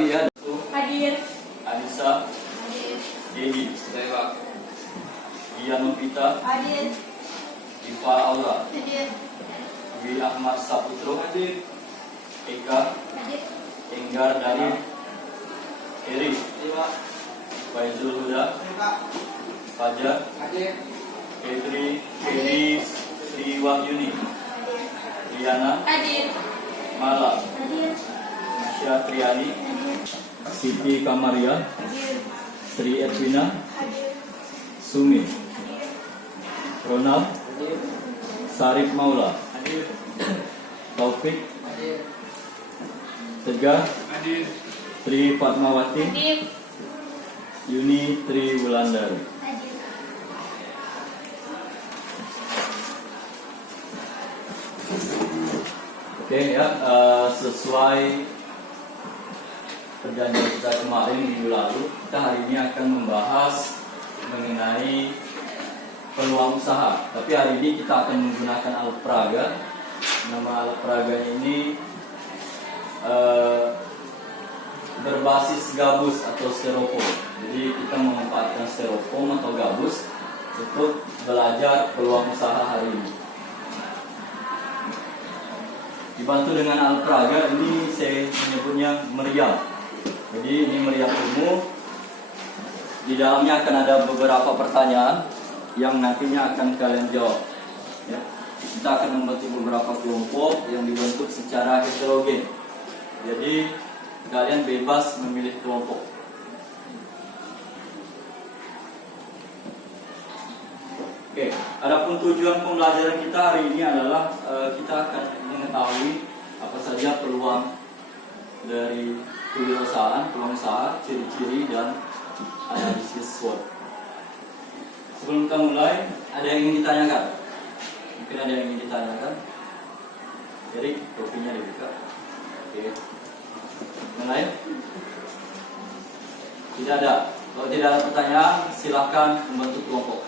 lagi ya. Hadir. Anissa. Hadir. Dedi. Dia Novita. Hadir. Iva Aura. Hadir. Wi Ahmad Saputro. Hadir. Eka. Hadir. Enggar dari Eri. Faizul Huda. Fajar. Hadir. Petri. Feri. Sri Wahyuni. Diana. Hadir. Mala. Hadir. Masya Triani. Hadir. Siti Kamaria. Hadir. Sri Edwina. Hadir. Sumi. Hadir. Ronald. Hadir. Sarif Maula. Hadir. Taufik. Hadir. Tegar. Hadir. Tri Fatmawati. Hadir. Yuni Tri Wulandari. Hadir. Oke ya, sesuai perjanjian kita kemarin minggu lalu, kita hari ini akan membahas mengenai peluang usaha. Tapi hari ini kita akan menggunakan alat peraga. Nama alat peraganya ini berbasis gabus atau styrofoam. Jadi kita memanfaatkan styrofoam atau gabus untuk belajar peluang usaha hari ini. Dibantu dengan alat peraga, ini saya menyebutnya meriam. Jadi ini meriam ilmu. Di dalamnya akan ada beberapa pertanyaan yang nantinya akan kalian jawab. Ya. Kita akan membentuk beberapa kelompok yang dibentuk secara heterogen. Jadi kalian bebas memilih kelompok. Oke, adapun tujuan pembelajaran kita hari ini adalah kita akan mengetahui apa saja peluang dari kewirausahaan, peluang usaha, ciri-ciri dan analisis SWOT. Sebelum kita mulai, ada yang ingin ditanyakan? Mungkin ada yang ingin ditanyakan? Jadi topinya dibuka. Oke. Yang lain? Tidak ada. Kalau tidak ada pertanyaan, silakan membentuk kelompok.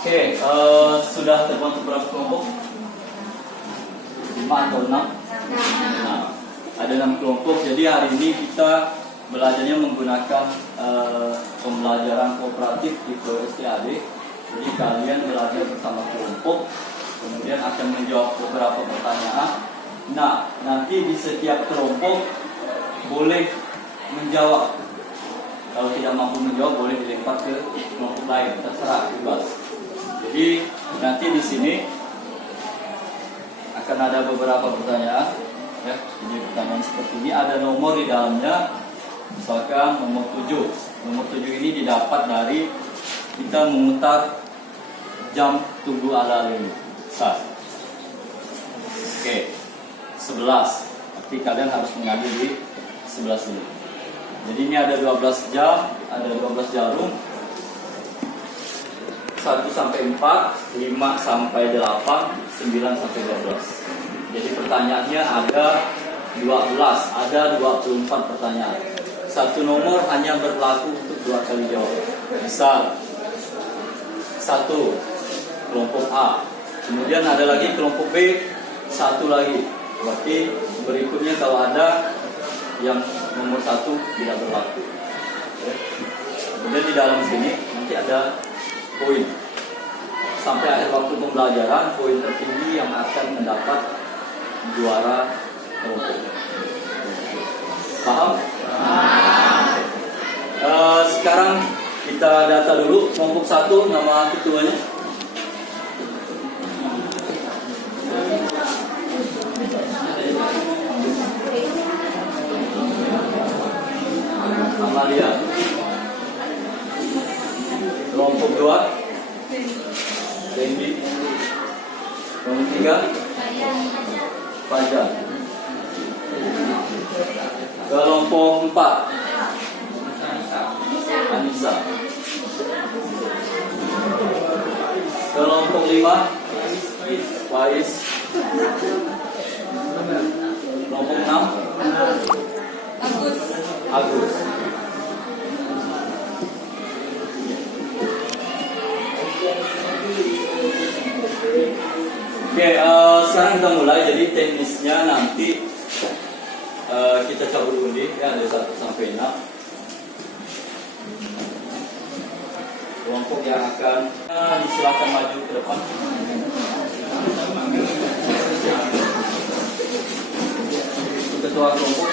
Oke, sudah terbentuk berapa kelompok? 5 atau 6? Nah, ada 6 kelompok. Jadi hari ini kita belajarnya menggunakan pembelajaran kooperatif tipe STAD. Jadi kalian belajar bersama kelompok, kemudian akan menjawab beberapa pertanyaan. Nah, nanti di setiap kelompok boleh menjawab. Kalau tidak mampu menjawab, boleh dilempar ke kelompok lain, terserah, bebas. Jadi nanti di sini akan ada beberapa pertanyaan, ya. Jadi pertanyaan seperti ini, ada nomor di dalamnya. Misalkan nomor 7. Nomor 7 ini didapat dari kita memutar jam tunggu ala ini. Oke. 11. Tapi kalian harus mengambil di sebelah sini. Jadi ini ada 12 jam, ada 12 jarum. 1 sampai 4, 5 sampai 8, 9 sampai 12. Jadi pertanyaannya ada 12, ada 24 pertanyaan. Satu nomor hanya berlaku untuk 2 kali jawab. Misal 1 kelompok A, kemudian ada lagi kelompok B, 1 lagi. Berarti berikutnya kalau ada yang nomor 1 tidak berlaku. Kemudian di dalam sini nanti ada poin. Sampai akhir waktu pembelajaran, poin tertinggi yang akan mendapat juara kelompok. Paham? Sekarang Kita data dulu kelompok 1 nama ketuanya. Amalia. Kelompok 2 Randy. Kelompok 3 Fajar. Kelompok 4 Anissa. Kelompok 5 Faiz. Kelompok 6 Agus. Oke, sekarang kita mulai. Jadi teknisnya nanti kita cabut undi ya dari 1 sampai 6. Kelompok yang akan disilakan maju ke depan. Ketua kelompok.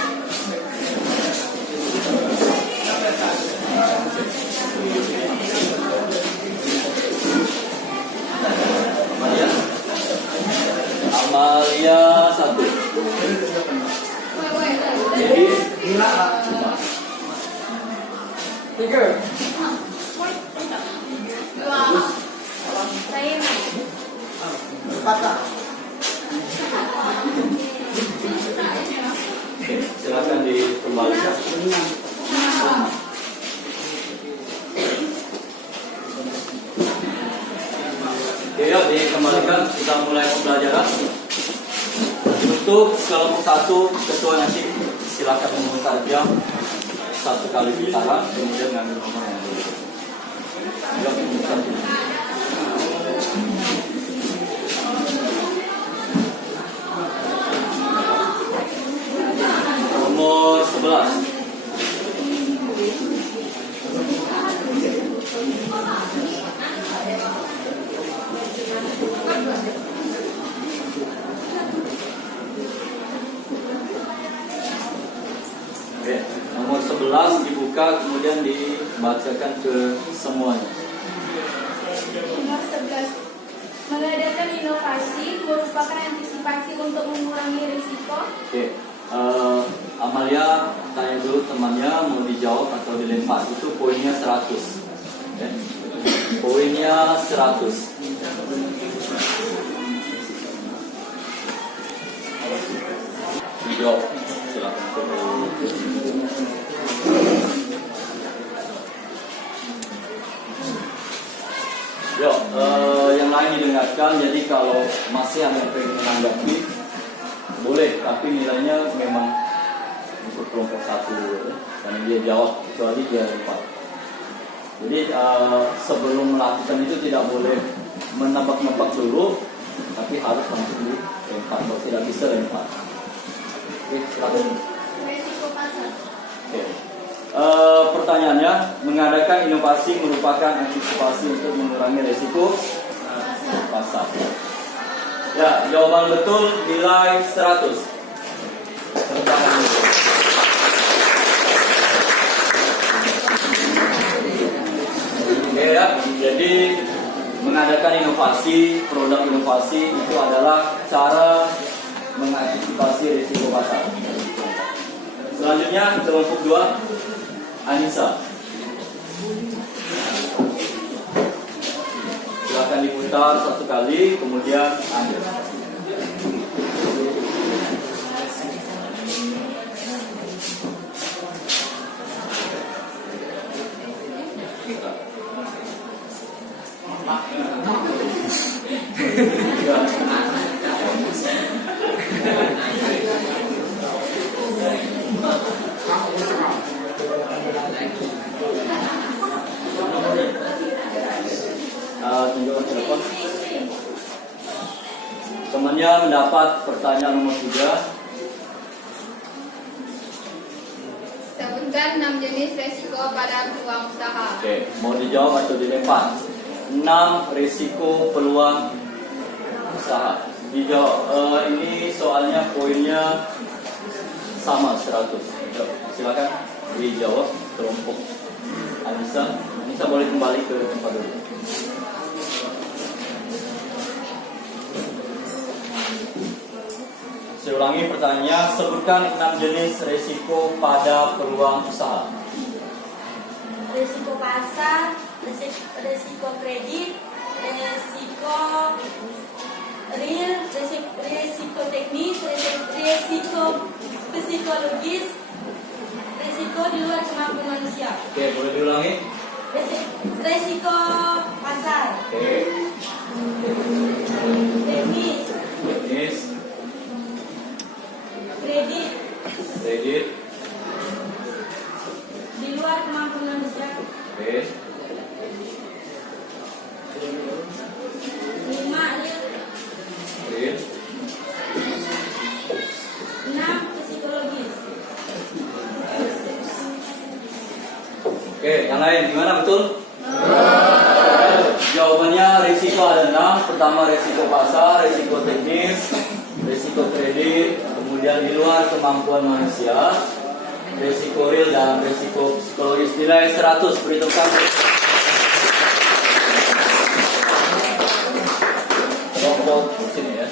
Amalia 1. Jadi 3. Silakan dikembalikan. Oke, yuk dikembalikan. Kita mulai pembelajaran. Untuk kelompok 1, ketua nanti silakan memutar jam 1 kali putaran, kemudian ngambil nomor yang dulu. Yuk, putar. Nomor 11. Oke, nomor 11 dibuka kemudian dibacakan ke semuanya. Nomor 11. Mengadakan inovasi merupakan antisipasi untuk mengurangi risiko. Oke. Amalia tanya dulu temannya mau dijawab atau dilempar. Itu poinnya 100. Oke. Poinnya 100. Dijawab. Silakan. Yuk, yang lain didengarkan. Jadi kalau masih ada yang pengen menanggapi boleh, tapi nilainya memang untuk kelompok 1 karena dia jawab kecuali dia lempar. Jadi sebelum melakukan itu tidak boleh menebak-nebak dulu, tapi harus langsung dilempar. Kalau tidak bisa lempar. Oke, silakan. Risiko pasar. Oke. Pertanyaannya, mengadakan inovasi merupakan antisipasi untuk mengurangi risiko pasar. Ya, jawaban betul nilai 100. Oke ya, jadi mengadakan inovasi, produk inovasi itu adalah cara mengantisipasi risiko pasar. Selanjutnya kelompok 2, Anissa. Silakan diputar 1 kali, kemudian ambil. Tunjukkan telepon. Temannya mendapat pertanyaan nomor 3. Sebutkan 6 jenis resiko pada peluang usaha. Oke, mau dijawab atau dilempar? 6 risiko peluang usaha. Dijawab. Ini soalnya poinnya sama 100. Silakan dijawab kelompok Anissa. Kita boleh kembali ke tempat dulu. Saya ulangi pertanyaannya, sebutkan 6 jenis resiko pada peluang usaha. Risiko pasar, risiko kredit, risiko real, risiko teknis, risiko psikologis, risiko di luar kemampuan manusia. Oke, boleh diulangi? Risiko pasar, Oke. teknis, Teknis, kredit, kredit, di luar kemampuan manusia. oke. 5 real, Real, 6 psikologis. oke. Yang lain gimana, betul? Jawabannya risiko ada 6. Pertama risiko pasar, risiko teknis, risiko kredit, kemudian di luar kemampuan manusia, risiko real dan risiko psikologis. Nilai 100, perhitungkan. Kelompok sini ya.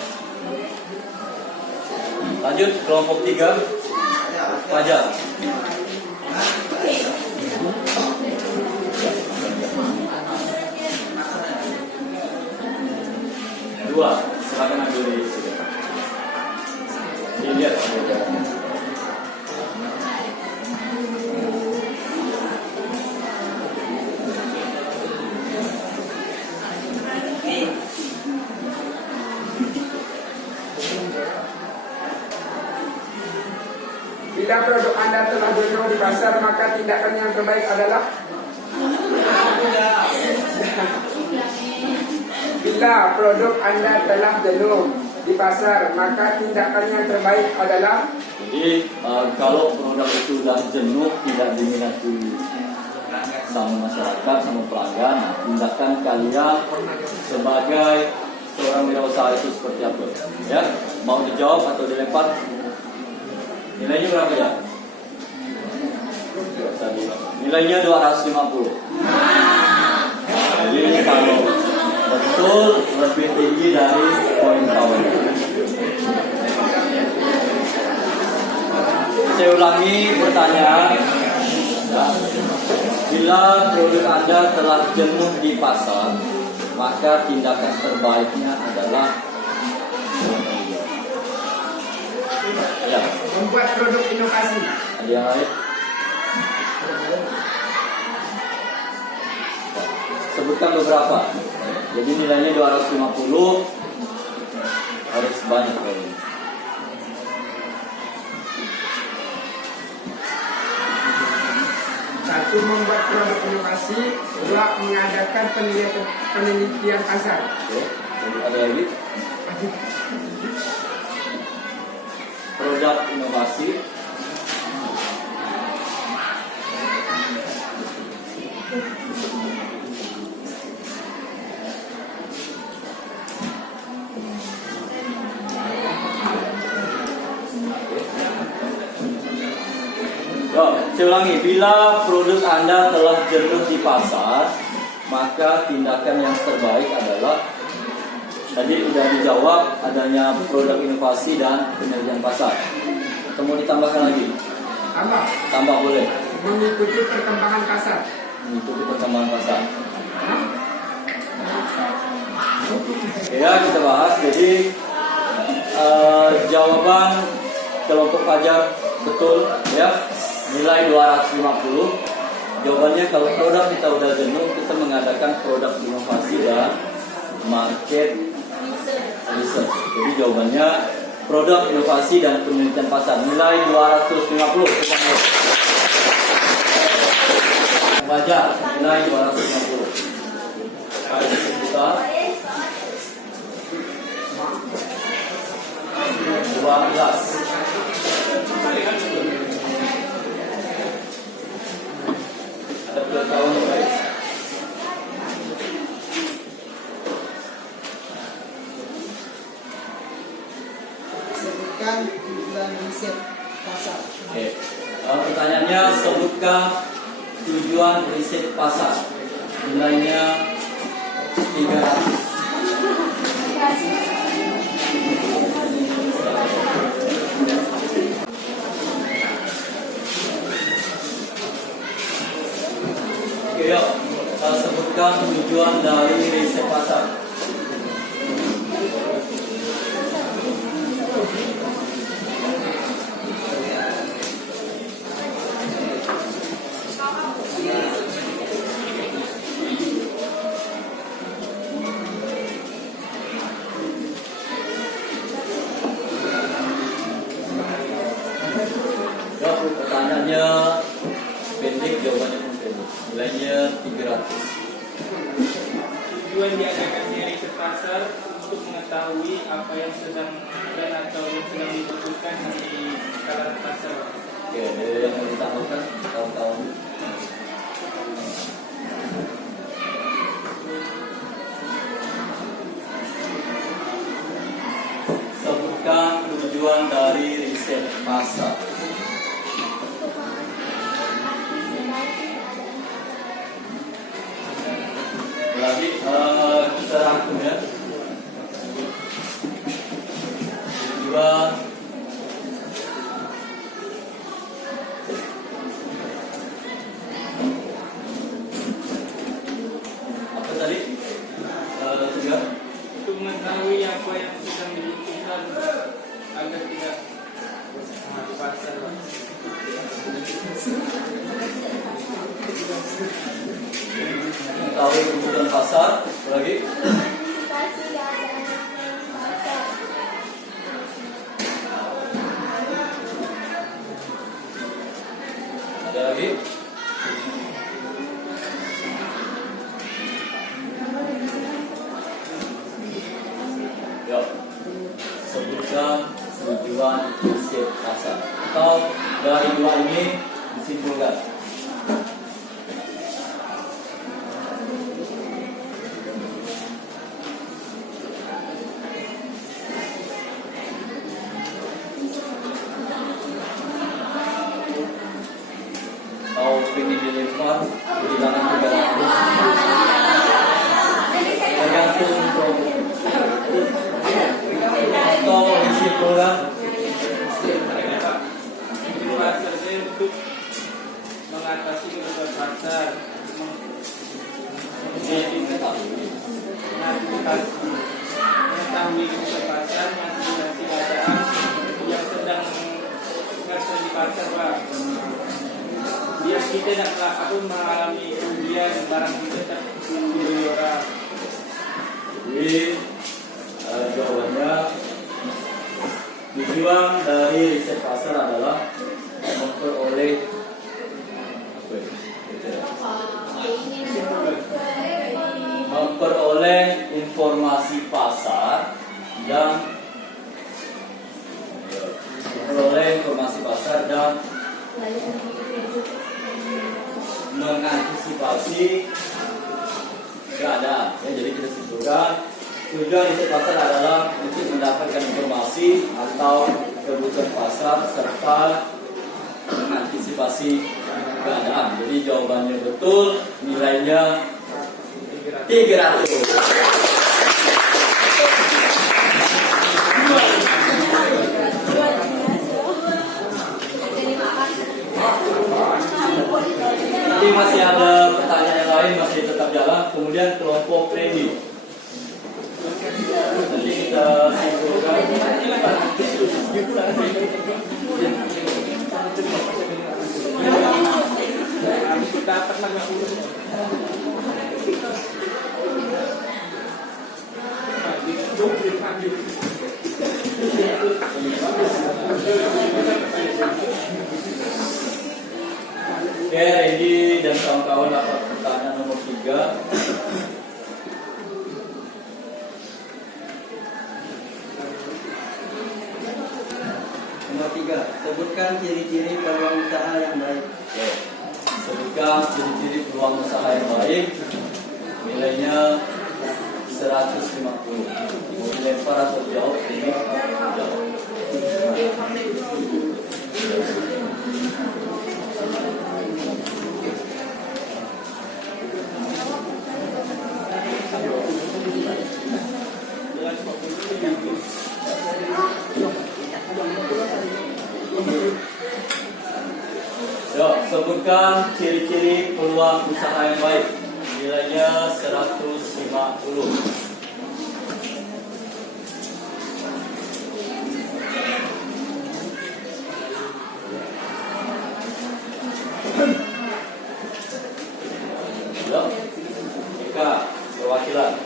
Lanjut kelompok 3. Fajar. Dua, silakan ambil di sini. Dilihat. Bila produk Anda telah jenuh di pasar, maka tindakan yang terbaik adalah bila produk Anda telah jenuh di pasar, maka tindakan yang terbaik adalah. Jadi kalau produk itu sudah jenuh, tidak diminati sama masyarakat, sama pelanggan, nah, tindakan kalian sebagai seorang wirausaha itu seperti apa? Ya, mau dijawab atau dilempar? Nilainya berapa ya? Nilainya 250. Jadi kalau betul lebih tinggi dari poin tahun. Saya ulangi pertanyaan. Ya. Bila produk Anda telah jenuh di pasar, maka tindakan terbaiknya adalah ya, Membuat produk inovasi. ada yang lain? Sebutkan beberapa. Jadi nilainya 250, harus banyak kali. Satu, membuat produk inovasi. Dua, mengadakan penelitian pasar. Oke, jadi ada lagi. Produk inovasi. Saya ulangi, bila produk Anda telah jenuh di pasar, maka tindakan yang terbaik adalah, tadi sudah dijawab, adanya produk inovasi dan penelitian pasar. Atau mau ditambahkan lagi? Tambah boleh. Mengikuti perkembangan pasar. Mengikuti perkembangan pasar. Ya, kita bahas. Jadi jawaban kelompok Fajar betul ya. Nilai 250. Jawabannya kalau produk kita udah jenuh, kita mengadakan produk inovasi dan market research. Jadi jawabannya produk inovasi dan penelitian pasar. Nilai 250. Fajar nilai 250. Kita 12. Ada 2 tahun guys. Sebutkan tujuan riset pasar. Oke. Pertanyaannya, sebutkan tujuan riset pasar. nilainya 300. Oke, yuk kita sebutkan tujuan dari riset pasar. Pertanyaannya pendek, jawabannya pun pendek. Nilainya 300. Tujuan diadakannya riset pasar untuk mengetahui apa yang sedang dan atau yang sedang dibutuhkan di kalangan pasar. Oke, ada yang mau ditambahkan kawan-kawan? Sebutkan tujuan dari riset pasar. Lagi kita rangkum ya. Tujuan apa tadi? Tujuan Untuk mengetahui apa yang sedang dibutuhkan agar tidak pasar. mengetahui kebutuhan pasar. Apa lagi? Ada lagi? Yuk, sebutkan tujuan riset pasar. Atau dari dua ini disimpulkan. Atau ingin dilempar bilangan 300, tergantung problem. Atau disimpulkan Pasar saya untuk mengatasi kebutuhan pasar, mengetahui mengetahui kebutuhan pasar, mengantisipasi keadaan yang sedang di pasar, Pak. Biar kita tidak mengalami kerugian barang kita tak dibeli orang. Jadi jawabannya tujuan dari riset pasar adalah memperoleh informasi pasar dan mengantisipasi keadaan. Ya, jadi kita simpulkan tujuan riset pasar adalah untuk mendapatkan informasi atau kebutuhan pasar serta mengantisipasi keadaan. Jadi jawabannya betul, nilainya 300. Nanti masih ada pertanyaan yang lain, masih tetap jalan. Kemudian kelompok trading. Nanti kita simpulkan. Dapat lagi. Oke, Randy dan kawan-kawan dapat pertanyaan nomor 3. Nomor 3, sebutkan ciri-ciri peluang usaha yang baik. Oke. Sebutkan ciri-ciri peluang usaha yang baik. Nilainya 150. Mau dilempar atau jawab? Ini jawab. Sebutkan ciri-ciri peluang usaha yang baik. Nilainya 150. Ya. Eka, perwakilan.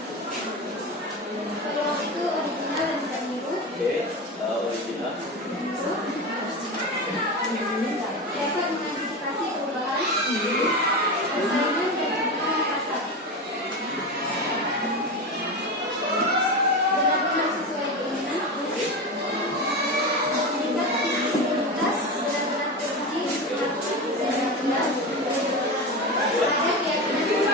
Peluang itu original dan tidak niru. Oke, original. Dapat mengantisipasi perubahan. Persaingan dan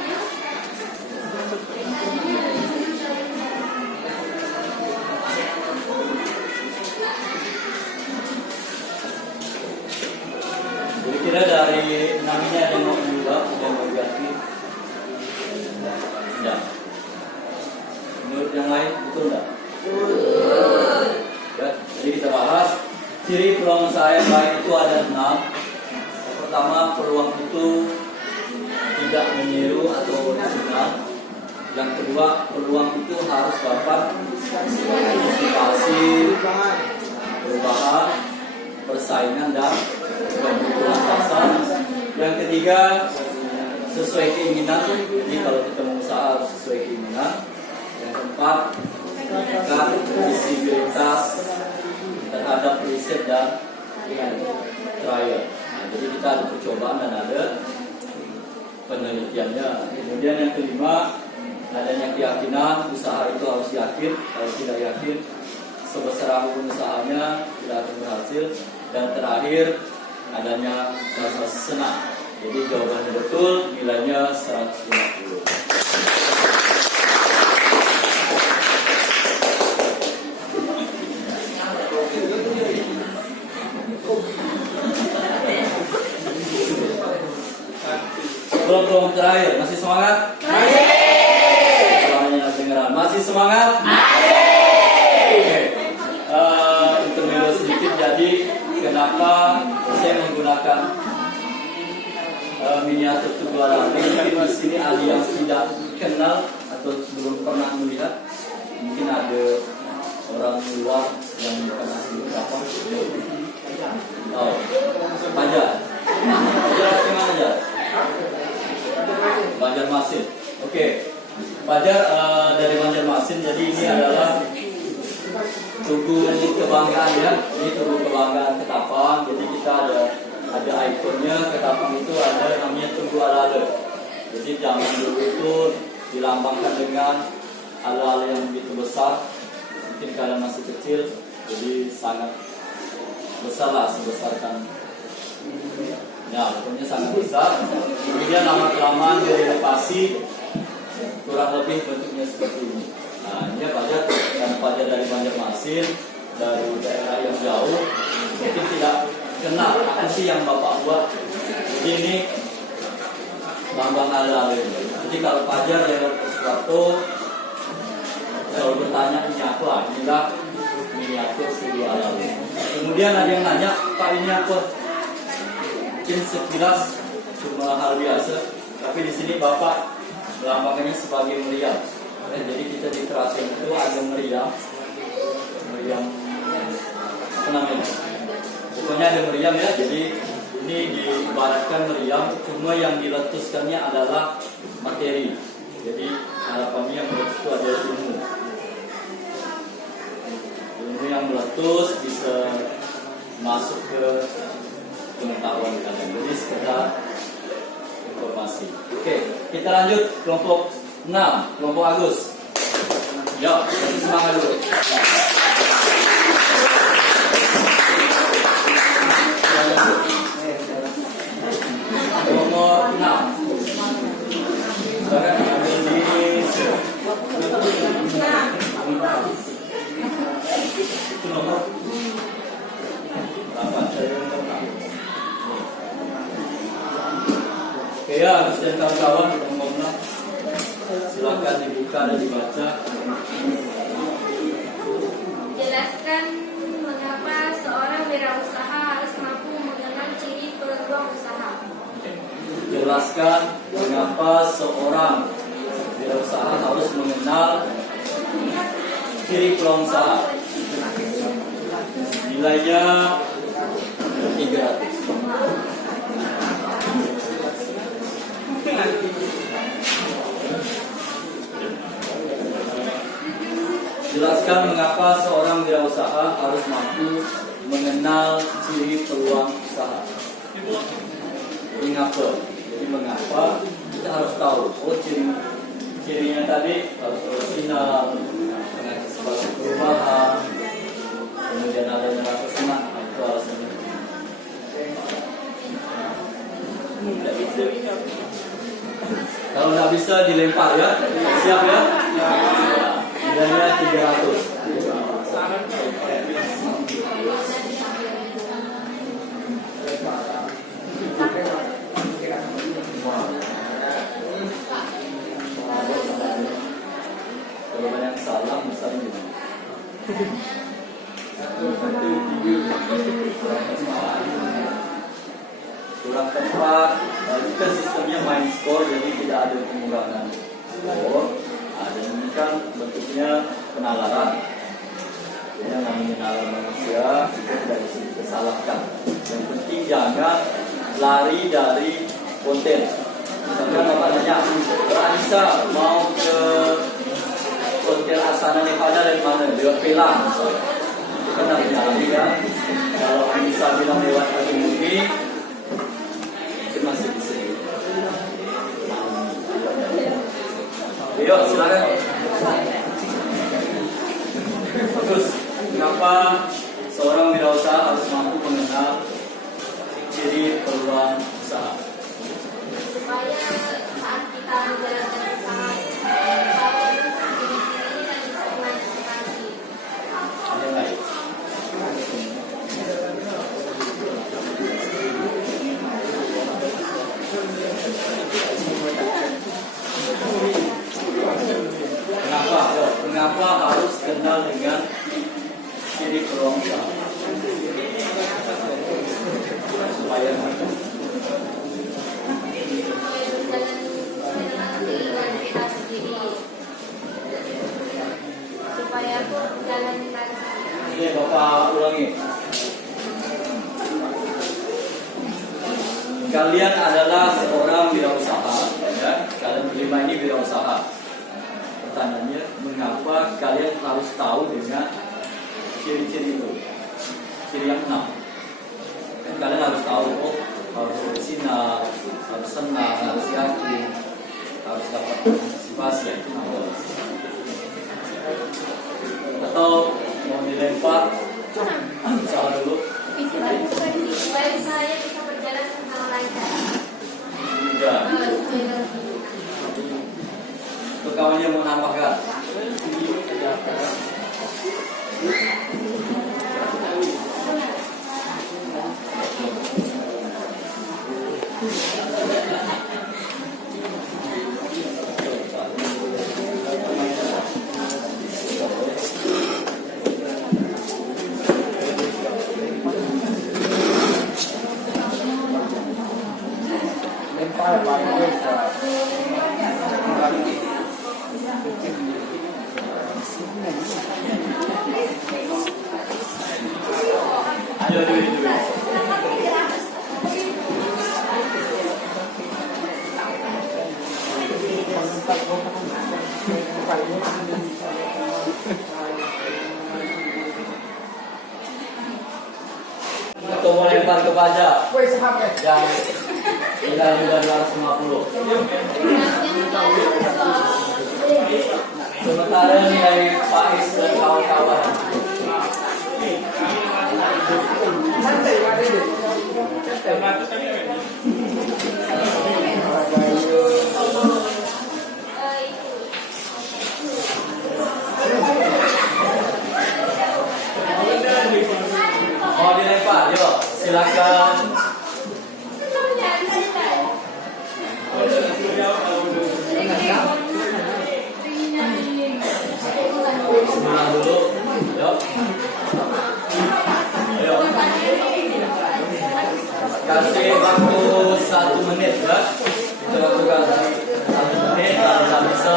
kebutuhan pasar. Benar-benar sesuai keinginan. Tingkat fleksibilitas, benar-benar teruji, benar-benar. Ada keyakinan pengalamannya. Adanya relevan saling mendukung. Kira-kira dari namanya ada yang mau diubah, ada yang mau diganti? Tidak. Menurut yang lain betul tidak? Ya, jadi kita bahas ciri peluang usaha yang baik itu ada 6. Yang pertama, peluang itu tidak meniru atau original. Yang kedua, peluang itu harus dapat antisipasi perubahan, persaingan dan kebutuhan pasar. Yang ketiga, sesuai keinginan. Jadi kalau kita mau usaha harus sesuai keinginan. Yang keempat, tingkat visibilitas terhadap riset dan trial. Nah, jadi kita ada percobaan dan ada penelitiannya. Kemudian yang kelima, adanya keyakinan usaha itu harus yakin. Kalau tidak yakin, sebesar apapun usahanya tidak akan berhasil. Dan terakhir, adanya rasa senang. Jadi jawabannya betul, nilainya 150. Sebelum kelompok terakhir, masih semangat? Masih. Suaranya kedengeran. Masih semangat? Masih. Oke. Intermezzo sedikit. Jadi kenapa saya menggunakan miniatur tubuh alam? Mungkin di sini ada yang tidak kenal atau belum pernah melihat. Mungkin ada orang luar yang bukan asli berapa. Oh, Fajar. Fajar asli mana aja? Banjarmasin. Oke. Fajar dari Banjarmasin. Jadi ini adalah tugu kebanggaan ya. Ini tugu kebanggaan Ketapang. Jadi kita ada ikonnya. Ketapang itu ada namanya tugu ala-ala. Jadi zaman dulu itu dilambangkan dengan ala-ala yang begitu besar. Mungkin kalian masih kecil, jadi sangat besar lah, sebesarkan. Ya, pokoknya sangat besar. Kemudian lama kelamaan direnovasi, kurang lebih bentuknya seperti ini. Nah, ini Fajar dan Fajar dari Banjarmasin, dari daerah yang jauh, mungkin tidak kenal apa sih yang Bapak buat. Jadi ini lambang ala-ala. Jadi kalau Fajar dari sesuatu selalu bertanya ini apa? Inilah miniatur studio ala-ala. Kemudian ada yang nanya, Pak ini apa? Mungkin sekilas cuma hal biasa, tapi di sini Bapak melambangkannya sebagai meriam. Jadi kita di Keraton itu ada meriam apa namanya? Pokoknya ada meriam ya. Jadi ini diibaratkan meriam, cuma yang diletuskannya adalah materi. Jadi harapannya yang meletus itu adalah ilmu yang meletus bisa masuk ke pengetahuan kalian. Jadi sekedar informasi. Oke, kita lanjut kelompok 6, kelompok Agus. Yuk, semangat dulu. Nomor 6. Sekarang ambil di itu nomor 8. Oke ya, Agus dan kawan-kawan, nomor 6. Silakan dibuka dan dibaca. Jelaskan mengapa seorang wirausaha harus mampu mengenal ciri Jelaskan mengapa seorang wirausaha harus mengenal ciri peluang usaha. Nilainya 300. Jelaskan mengapa seorang wirausaha harus mampu mengenal ciri peluang usaha. Mengapa? Jadi mengapa kita harus tahu? Oh, cirinya tadi harus profesional, mengantisipasi perubahan, kemudian adanya rasa senang, itu alasannya. Kalau nggak bisa dilempar ya, siap ya? Nilainya 300. Kalau banyak salah, misalnya kurang tepat. Kita sistemnya main score, jadi tidak ada pengurangan skor. Dan ini kan bentuknya penalaran. Yang namanya nalar manusia itu tidak bisa disalahkan. Yang penting jangan lari dari konten. Misalkan Bapak nanya, Anissa mau ke Hotel Asana Nevada dari mana? Lewat Pelang. Itu kan namanya lari ya. Kalau Anissa bilang lewat Adi Murni, itu masih bisa. Ayo silakan. Bagus. Kenapa seorang wirausaha harus mampu mengenal ciri peluang usaha? Supaya saat kita menjalankan usaha tahu ciri-ciri dan bisa mengantisipasi. Ada lain? Mengapa harus kenal dengan ciri peluang usaha? Supaya supaya aku jalan ini Bapak ulangi. Kalian adalah seorang wirausaha, ya. Kalian berlima ini wirausaha. Pertanyaannya, mengapa kalian harus tahu dengan ciri-ciri itu? Ciri yang 6. Kan kalian harus tahu, oh, harus bersinar, harus senang, harus yakin, harus dapat partisipasi, itu namanya. Atau mau dilempar, salah dulu. supaya saya bisa berjalan dengan lancar. Enggak. Untuk kawan yang mau nambahkan. Atau mau lempar ke baja yang nilai 250. Sementara nilai Faiz dan kawan-kawan. Mau dilempar, yuk silakan. Semangat dulu, yuk. Ayo. Kasih waktu 1 menit ya. Kita lakukan 1 menit kalau tidak bisa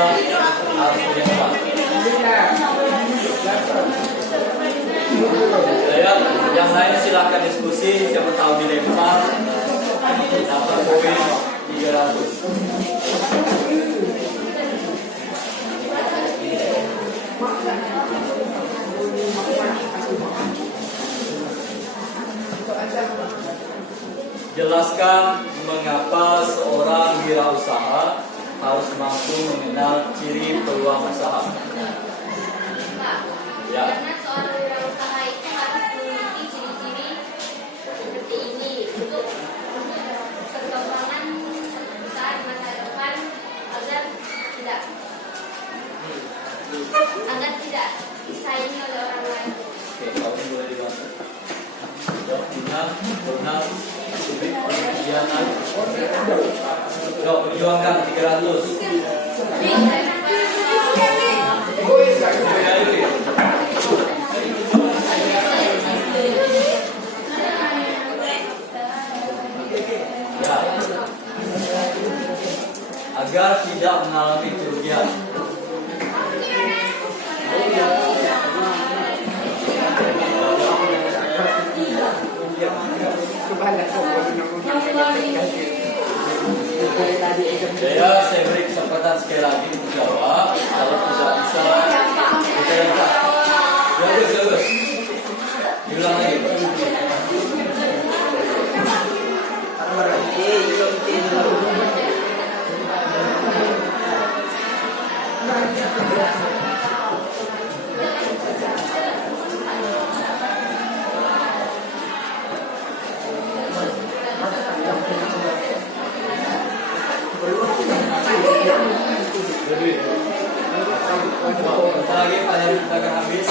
harus dilempar. Ya, yang lain silakan diskusi, siapa tahu dilempar dapat poin 300. Jelaskan mengapa seorang wirausaha harus mampu mengenal ciri peluang usaha. Ya. Karena seorang wirausaha itu harus memiliki ciri-ciri seperti ini untuk perkembangan usaha di masa depan agar tidak disaingi oleh orang lain. Oke, kalau ini boleh dibantu. Benar, subit, Diana. Yuk, perjuangkan 300. Ya. Agar tidak mengalami kerugian. Saya beri kesempatan sekali lagi untuk jawab. Kalau tidak bisa, kita lihat. Bagus. Diulang lagi. Bentar lagi pelajaran kita akan habis.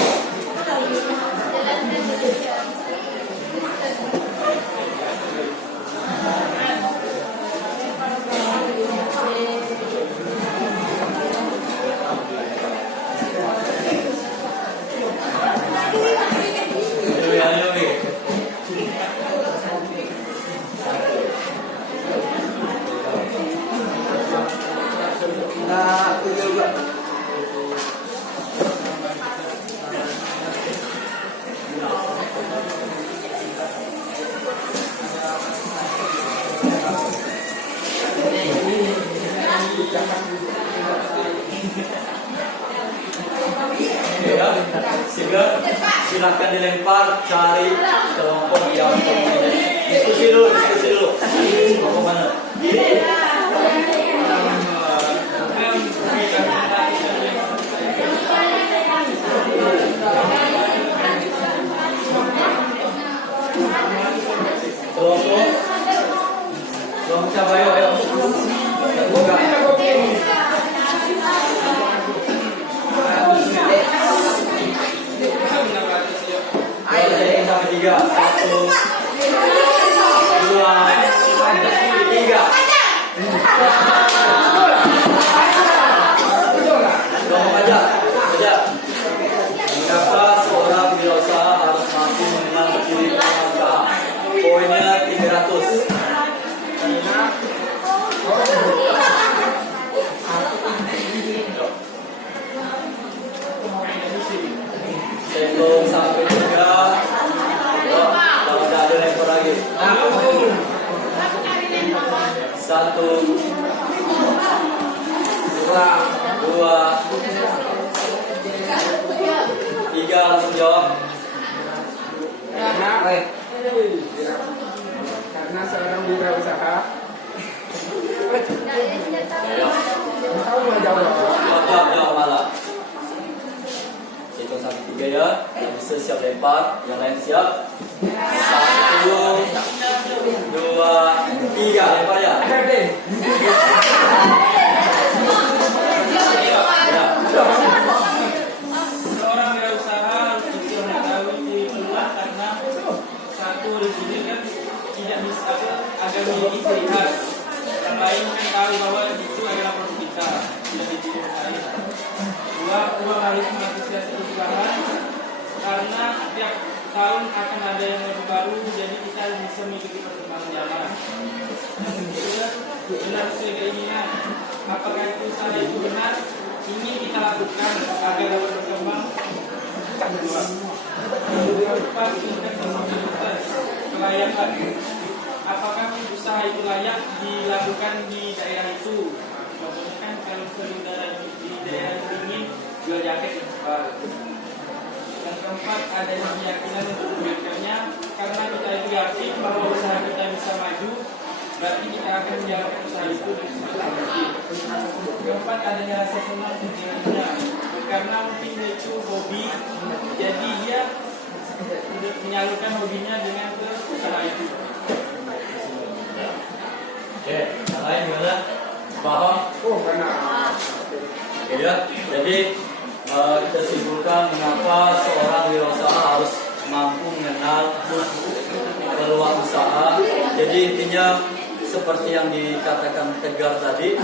Ya, sehingga silakan dilempar, cari kelompok yang dominan. Diskusi dulu. Kelompok mana? Kelompok siapa? Ayo. Buka. Sampai 3. 1, 2, 3. Ngomong aja. Mengapa seorang wirausaha harus mampu mengenal ciri peluang usaha? Poinnya 300. Sebelum sampai 3. Kalau tidak ada lempar lagi. 1, 2, 3, langsung jawab. Karena seorang wirausaha tahu menjawab. Jawab malah. Hitung 1, 3 ya. Yang bisa siap lempar, yang lain siap. 1, 2, 3, lempar ya. Seorang wirausaha harus bisa mengetahui ciri peluang karena satu di sini kan tidak bisa agar memiliki ciri khas. Yang lain kan tahu bahwa itu adalah produk kita, tidak dicuri orang lain. Dua, uang harus mengapresiasi usaha karena setiap tahun akan ada yang lebih baru, jadi kita bisa mengikuti perkembangan zaman. Benar sesuai keinginan. Apakah itu salah itu benar? Ini kita lakukan agar dapat berkembang. Kedua, empat tingkat kapabilitas kelayakan. Apakah usaha itu layak dilakukan di daerah itu? Contohnya kan kalau di daerah yang dingin jual jaket baru. Yang keempat, adanya keyakinan untuk membiarkannya karena kita itu yakin bahwa usaha kita bisa maju, berarti kita akan menjalankan usaha itu dengan sebisa mungkin. Keempat, adanya rasa senang menjalannya karena mungkin itu hobi, jadi dia menyalurkan hobinya dengan ke usaha itu. Oke, yang lain gimana? Paham? Oh, benar. Oke ya, jadi kita simpulkan mengapa seorang wirausaha harus mampu mengenal peluang usaha. Jadi intinya seperti yang dikatakan Tegar tadi,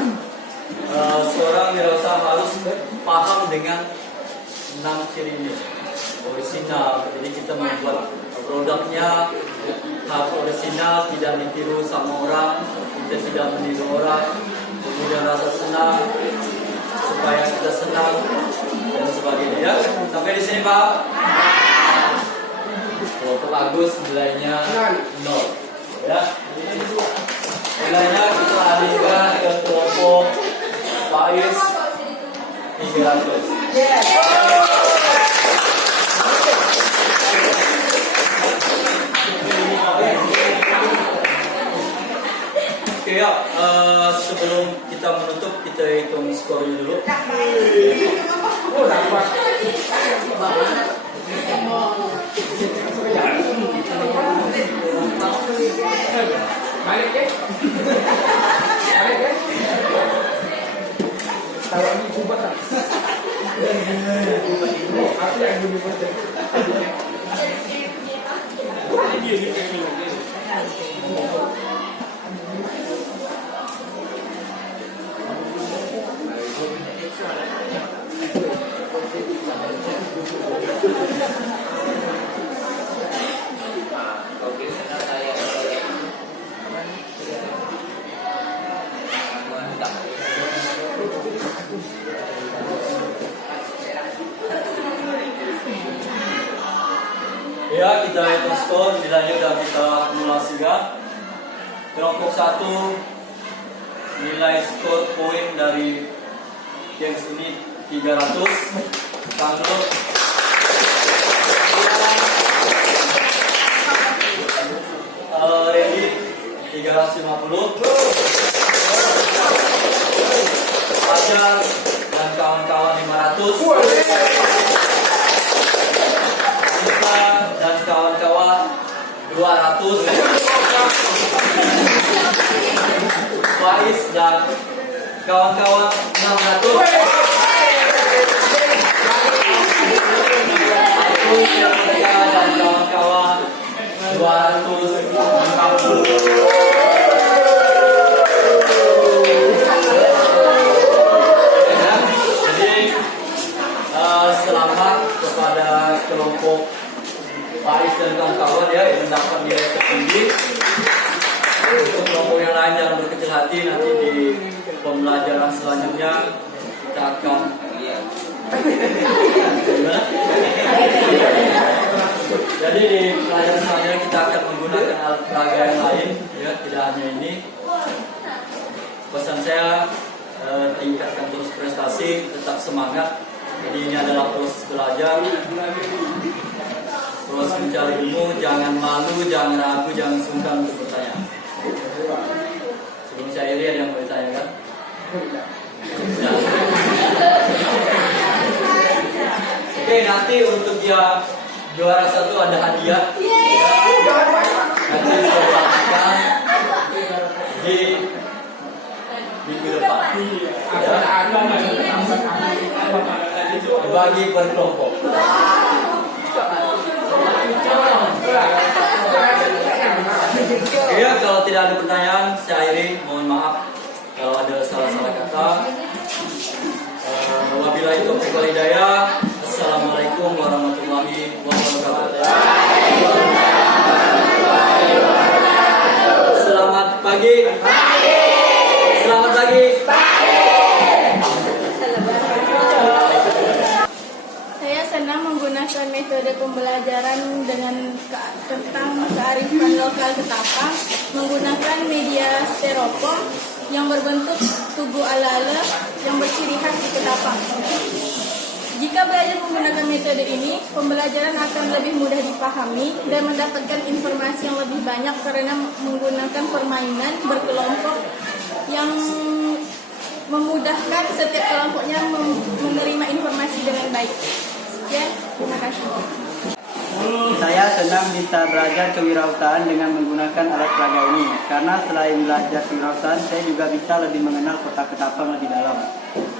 seorang wirausaha harus paham dengan 6 ciri ini. Orisinal, jadi kita membuat produknya harus orisinal, tidak ditiru sama orang, kita tidak meniru orang. Kemudian rasa senang, supaya kita senang dan sebagainya. Ya, sampai di sini Pak. Kelompok Agus nilainya 0. Ya, nilainya kita alihkan ke kelompok Faiz 300. Oke ya, sebelum kita menutup kita hitung skornya dulu. Oh, dapat. Balik ya. Balik ya. Kalau ini kubat tak? Oh, aku yang bunyi kubat. Ya, kita hitung skor, nilainya sudah kita akumulasikan. Kelompok 1 nilai skor poin dari games ini 300. Tanggal Randy 350. Fajar dan kawan-kawan 500. Dan kawan-kawan 200. Faiz dan kawan-kawan 600. Aku yang mereka dan kawan-kawan 250. Selamat kepada kelompok Faiz dan kawan-kawan ya yang mendapat nilai tertinggi. Untuk kelompok yang lain jangan berkecil hati, nanti di pembelajaran selanjutnya kita akan jadi di pelajaran selanjutnya kita akan menggunakan alat peraga yang lain ya, tidak hanya ini. Pesan saya tingkatkan terus prestasi, tetap semangat. Jadi ini adalah proses belajar, proses mencari ilmu. Jangan malu, jangan ragu, jangan sungkan untuk bertanya. Sebelum saya iri ada yang mau ditanyakan? Ya. Oke, nanti untuk yang juara 1 ada hadiah. Nanti saya lakukan di minggu depan. Bagi per kelompok. Ya, kalau tidak ada pertanyaan, saya akhiri. Mohon maaf kalau ada salah-salah kata. Wabillahi taufiq wal hidayah. Assalamualaikum warahmatullahi wabarakatuh. pagi. Selamat pagi. Saya senang menggunakan metode pembelajaran tentang kearifan lokal Ketapang menggunakan media styrofoam yang berbentuk tugu ala-ala yang berciri khas di Ketapang. Jika belajar menggunakan metode ini, pembelajaran akan lebih mudah dipahami dan mendapatkan informasi yang lebih banyak karena menggunakan permainan berkelompok yang memudahkan setiap kelompoknya menerima informasi dengan baik. Sekian, terima kasih. Saya senang bisa belajar kewirausahaan dengan menggunakan alat peraga ini. Karena selain belajar kewirausahaan, saya juga bisa lebih mengenal kota Ketapang lebih dalam.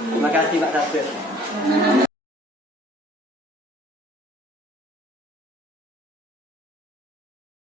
Terima kasih Pak Tasir.